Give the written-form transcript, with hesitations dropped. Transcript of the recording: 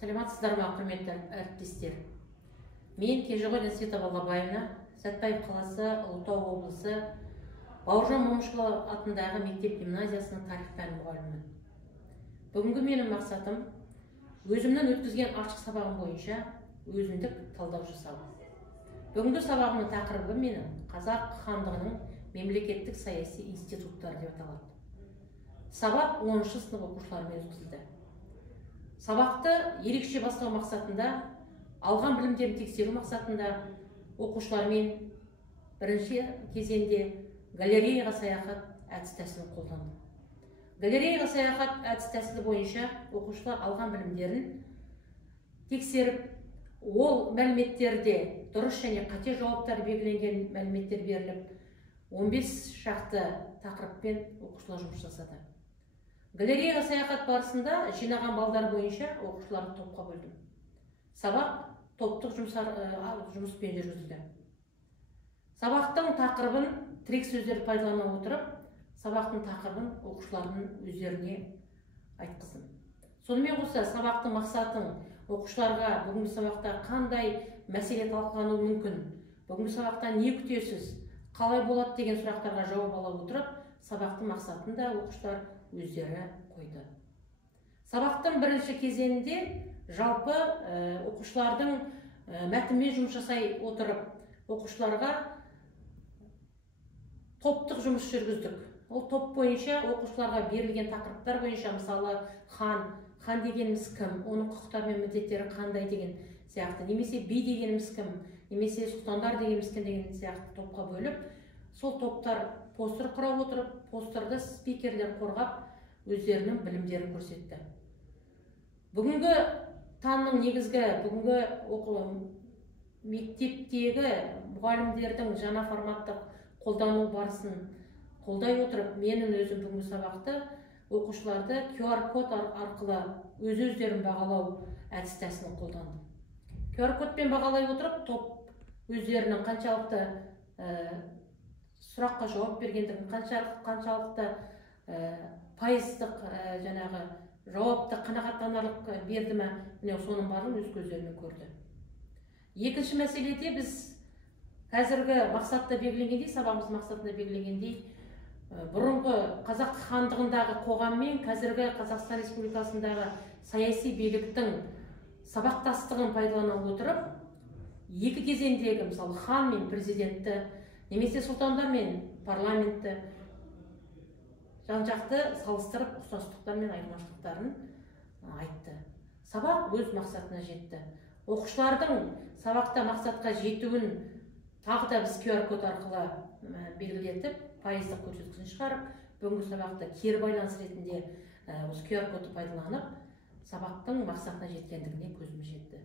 Саламатсыздар ма, құрметті әріптестер? Мен Кенжеғой Насвета Балабаевна, Сәтпаев қаласы, Ұлытау облысы, Бауыржан Момышұлы атындағы мектеп-гимназиясының тарих пәні мұғалімімін. Бүгінгі менің мақсатым өзімнің өткізген ашық сабағым бойынша өзіндік талдау жасау. Бүгінгі сабағымның тақырыбы менің Қазақ хандығының мемлекеттік саяси институттары деп аталады. Сабақ 10-шы сынып оқушыларымен өткізілді. Сабақты ерекше бастау мақсатында, алған білімдерін тексеру мақсатында оқушылармен бірінші кезеңде галереяға саяхат әдіс-тәсілін қолданды. Галереяға саяхат әдіс-тәсілі бойынша оқушылар алған білімдерін тексеріп, ол мәліметтерде дұрыс және қате жауаптар белгіленген мәліметтер беріліп, 15 шақты тақырыппен оқушылар жұмыс жасады. Галереяға саяхат барысында жинаған балдар бойынша оқушыларды топқа бөлдім. Сабақ топтық жұмыспен жүргізілді. Сабақтың тақырыбын тірек сөздер пайдалана отырып, сабақтың тақырыбын оқушылардың өздеріне айтқыздым. Сонымен қоса сабақтың мақсатын оқушыларға бүгінгі сабақта қандай мәселе талқылануы мүмкін, бүгінгі сабақта не күтесіз, қалай болады деген сұрақтарға жауап ала отырып, сабақтың мақсатын да оқушылар өздері қойды. Сабақтың бірінші кезеңінде жалпы оқушылардың мәтінмен жұмыс жасай отырып, оқушыларға топтық жұмыс жүргіздік. Ол топ бойынша оқушыларға берілген тақырыптар бойынша, мысалы хан дегеніміз кім, оның құқықтары мен міндеттері қандай деген сияқты, немесе би дегеніміз кім, немесе сұлтандар дегеніміз кім деген сияқты топқа бөліп, сол топтар постер құра отырып, постерді спикерлер қорғап, өздерінің білімдерін көрсетті. Бүгінгі таңның негізгі, бүгінгі мектептегі мұғалімдердің жаңа форматтық қолдану барысын қолдай отырып, менің өзім бүгінгі сабақты оқушыларды QR-код арқылы өз-өздерін бағалау әдіс-тәсілін қолдандым. QR-кодпен бағалай отырып, топ өздерінің қаншалықты сұраққа жауап бергендігін, қаншалықты пайыздық жаңағы жауапты қанағаттанарлық берді ме, соның барлығын өз көздерімен көрді. Екінші мәселеде біз қазіргі мақсатта белгіленгендей, сабағымыз мақсатында белгіленгендей, бұрынғы қазақ хандығындағы қоғаммен қазіргі Қазақстан Республикасындағы саяси биліктің сабақтастығын пайдалана отырып, екі кезеңдегі, мысалы, хан мен президентті, немесе сұлтандар мен парламентті жан-жақты салыстырып, ұқсастықтар мен айырмашылықтарын айтты. Сабақ өз мақсатына жетті. Оқушылардың сабақта мақсатқа жетуін тағы да біз QR-код арқылы белгілетіп, пайыздық көрсеткішін шығарып, бүгінгі сабақта кері байланыс ретінде осы QR-коды пайдаланып, сабақтың мақсатына жеткендігіне көзіміз жетті.